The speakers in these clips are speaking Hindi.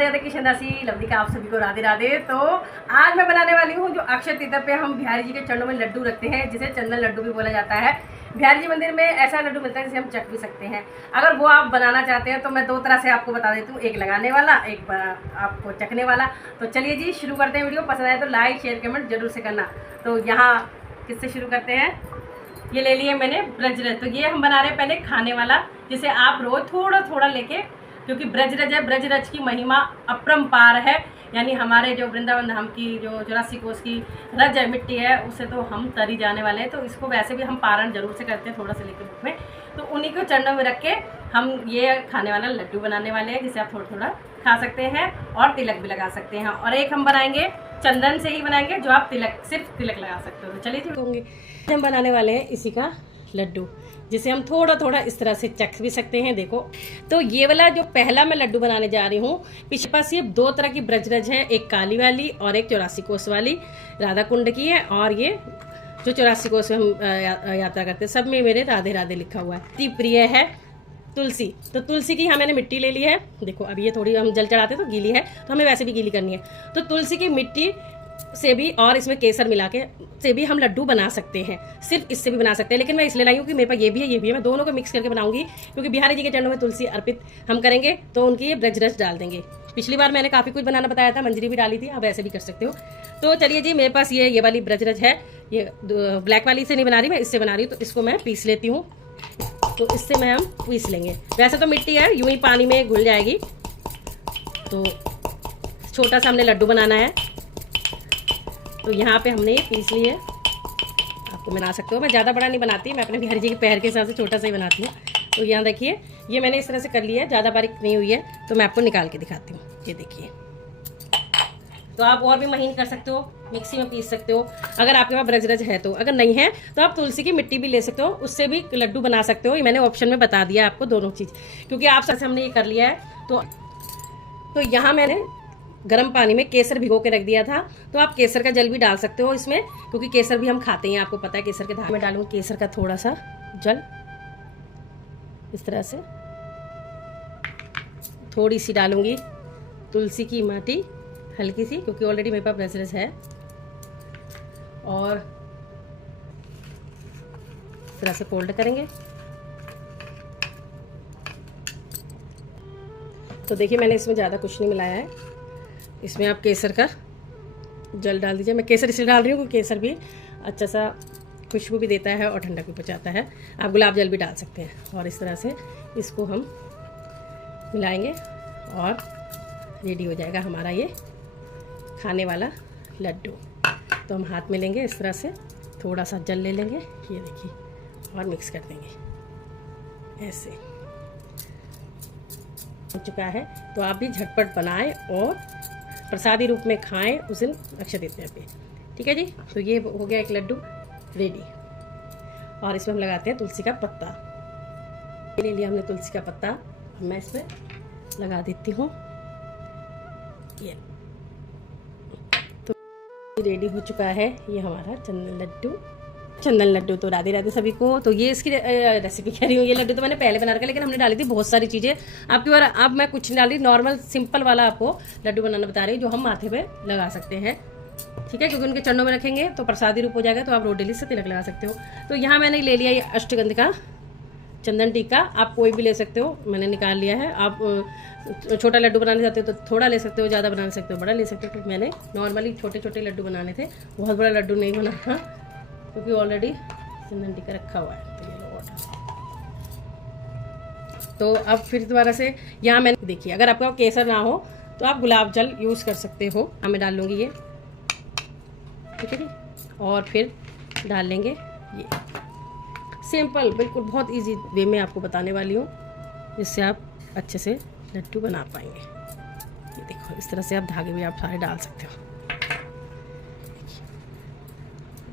राधे राधे कृष्ण दासी लवली का आप सभी को राधे राधे। तो आज मैं बनाने वाली हूँ जो अक्षय तृतीया पे हम बिहारी जी के चरणों में लड्डू रखते हैं, जिसे चंदन लड्डू भी बोला जाता है। बिहारी जी मंदिर में ऐसा लड्डू मिलता है जिसे हम चख भी सकते हैं। अगर वो आप बनाना चाहते हैं तो मैं दो तरह से आपको बता देती हूँ, एक लगाने वाला, एक आपको चखने वाला। तो चलिए जी शुरू करते हैं। वीडियो पसंद आए तो लाइक शेयर कमेंट जरूर से करना। तो यहाँ किससे शुरू करते हैं, ये ले लिए मैंने ब्रजरज। तो ये हम बना रहे हैं पहले खाने वाला, जिसे आप रोज थोड़ा थोड़ा लेके, क्योंकि ब्रजरज है, ब्रजरज की महिमा अपरंपार है। यानी हमारे जो वृंदावन धाम की जो 84 कोस की रज है, मिट्टी है, उसे तो हम तरी जाने वाले हैं। तो इसको वैसे भी हम पारण जरूर से करते हैं, थोड़ा सा लेके मुख में। तो उन्हीं को चरणों में रख के हम ये खाने वाला लड्डू बनाने वाले हैं, जिसे आप थोड़ा थोड़ा खा सकते हैं और तिलक भी लगा सकते हैं। और एक हम बनाएंगे चंदन से ही बनाएंगे, जो आप सिर्फ तिलक लगा सकते हो। तो चलिए होंगे हम बनाने वाले हैं इसी का लड्डू, जिसे हम थोड़ा थोड़ा इस तरह से चख भी सकते हैं। देखो, तो ये वाला जो पहला मैं लड्डू बनाने जा रही हूँ, पीछे पास ये दो तरह की ब्रजरज है, एक काली वाली और एक 84 कोस वाली राधा कुंड की है। और ये जो 84 कोस में हम यात्रा करते हैं, सब में मेरे राधे राधे लिखा हुआ है। अति प्रिय है तुलसी। तो तुलसी की यहाँ मैंने मिट्टी ले ली है। देखो, अभी ये थोड़ी हम जल चढ़ाते तो गीली है, तो हमें वैसे भी गीली करनी है। तो तुलसी की मिट्टी से भी और इसमें केसर मिला के से भी हम लड्डू बना सकते हैं, सिर्फ इससे भी बना सकते हैं। लेकिन मैं इसलिए लाई हूँ कि मेरे पास ये भी है, ये भी है। मैं दोनों को मिक्स करके बनाऊंगी, क्योंकि बिहारी जी के चरणों में तुलसी अर्पित हम करेंगे, तो उनकी ये ब्रजरज डाल देंगे। पिछली बार मैंने काफ़ी कुछ बनाना बताया था, मंजरी भी डाली थी, आप ऐसे भी कर सकते हो। तो चलिए जी, मेरे पास ये वाली ब्रजरज है। ये ब्लैक वाली से नहीं बना रही, मैं इससे बना रही हूँ। तो इसको मैं पीस लेती हूँ। तो इससे मैं हम पीस लेंगे। वैसे तो मिट्टी है, यूं ही पानी में घुल जाएगी। तो छोटा सा हमने लड्डू बनाना है, तो यहाँ पे हमने ये पीस ली है। आपको बना सकते हो, मैं ज़्यादा बड़ा नहीं बनाती, मैं अपने बिहारी जी के पैर के हिसाब से छोटा सा ही बनाती हूँ। तो यहाँ देखिए, ये मैंने इस तरह से कर लिया है, ज़्यादा बारीक नहीं हुई है। तो मैं आपको निकाल के दिखाती हूँ। ये देखिए, तो आप और भी महीन कर सकते हो, मिक्सी में पीस सकते हो अगर आपके पास ब्रजरज है तो। अगर नहीं है तो आप तुलसी की मिट्टी भी ले सकते हो, उससे भी लड्डू बना सकते हो। ये मैंने ऑप्शन में बता दिया आपको दोनों चीज़, क्योंकि आप सबसे हमने ये कर लिया है। तो यहाँ मैंने गर्म पानी में केसर भिगो के रख दिया था। तो आप केसर का जल भी डाल सकते हो इसमें, क्योंकि केसर भी हम खाते हैं, आपको पता है। केसर के धागे में डालूंगी केसर का थोड़ा सा जल, इस तरह से थोड़ी सी डालूंगी तुलसी की माटी, हल्की सी, क्योंकि ऑलरेडी मेरे पास ब्रजरज है। और इस तरह से फोल्ड करेंगे। तो देखिए, मैंने इसमें ज़्यादा कुछ नहीं मिलाया है। इसमें आप केसर का जल डाल दीजिए। मैं केसर इसलिए डाल रही हूँ क्योंकि केसर भी अच्छा सा खुशबू भी देता है और ठंडक भी पहुँचाता है। आप गुलाब जल भी डाल सकते हैं। और इस तरह से इसको हम मिलाएंगे और रेडी हो जाएगा हमारा ये खाने वाला लड्डू। तो हम हाथ में लेंगे, इस तरह से थोड़ा सा जल ले लेंगे, ये देखिए, और मिक्स कर देंगे ऐसे। हो चुका है। तो आप भी झटपट बनाएं और प्रसादी रूप में खाएं उस दिन अक्षय तृतीया पे। ठीक है जी। तो ये हो गया एक लड्डू रेडी। और इसमें हम लगाते हैं तुलसी का पत्ता। ले लिया हमने तुलसी का पत्ता, मैं इसमें लगा देती हूँ। ये तो रेडी हो चुका है ये हमारा चंदन लड्डू। चंदन लड्डू तो राधे राधे सभी को। तो ये इसकी रेसिपी कह रही हूँ। ये लड्डू तो मैंने पहले बना रखा, लेकिन हमने डाली थी बहुत सारी चीज़ें। आपकी बार अब मैं कुछ नहीं डाली, नॉर्मल सिंपल वाला आपको लड्डू बनाना बता रही हूँ, जो हम माथे पे लगा सकते हैं। ठीक है, क्योंकि उनके चरणों में रखेंगे तो प्रसादी रूप हो जाएगा, तो आप रोडेली से तिलक लगा सकते हो। तो यहाँ मैंने ले लिया ये अष्टगंध का चंदन टीका। आप कोई भी ले सकते हो, मैंने निकाल लिया है। आप छोटा लड्डू बनाने चाहते हो तो थोड़ा ले सकते हो, ज़्यादा बनाना सकते हो बड़ा ले सकते हो। तो मैंने नॉर्मली छोटे छोटे लड्डू बनाने थे, बहुत बड़ा लड्डू नहीं बनाना, क्योंकि ऑलरेडी चंदन टीका रखा हुआ है। तो ये लो वाटर। तो अब फिर दोबारा से यहाँ मैंने देखिए, अगर आपका केसर ना हो तो आप गुलाब जल यूज़ कर सकते हो। अब मैं डाल लूँगी ये, ठीक है जी। और फिर डाल लेंगे ये, सिंपल, बिल्कुल बहुत इजी वे में आपको बताने वाली हूँ, जिससे आप अच्छे से लड्डू बना पाएंगे। ये देखो, इस तरह से आप धागे भी आप सारे डाल सकते हो।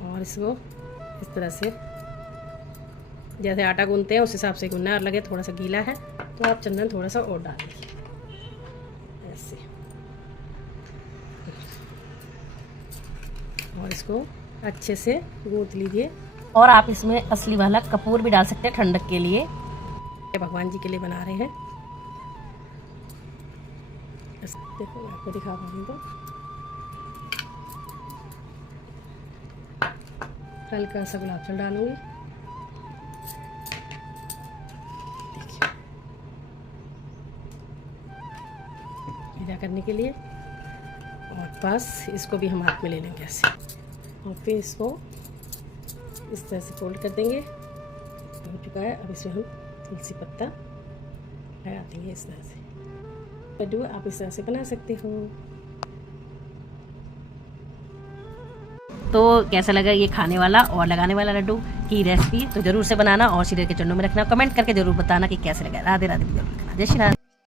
और इसको इस तरह से जैसे आटा गूंथते हैं उस हिसाब से गूंथना है। और लगे थोड़ा सा गीला है तो आप चंदन थोड़ा सा और डाल दीजिए ऐसे। और इसको अच्छे से गूंथ लीजिए। और आप इसमें असली वाला कपूर भी डाल सकते हैं ठंडक के लिए। भगवान जी के लिए बना रहे हैं बस देखो मैं आपको दिखा पा रही हूँ तो हल्का सा गुलाब जल डालूंगी। देखिए मीठा करने के लिए, और बस इसको भी हम हाथ में ले लेंगे ऐसे, और फिर इसको इस तरह से फोल्ड कर देंगे। हो चुका है। अब इसमें हम तुलसी पत्ता लगा देंगे इस तरह से। लड्डू आप इस तरह से बना सकते हो। तो कैसा लगा ये खाने वाला और लगाने वाला लड्डू की रेसिपी, तो जरूर से बनाना और सीरियल के चरणों में रखना। कमेंट करके जरूर बताना कि कैसे लगा। राधे राधे जरूर रखना। जय श्री राधे।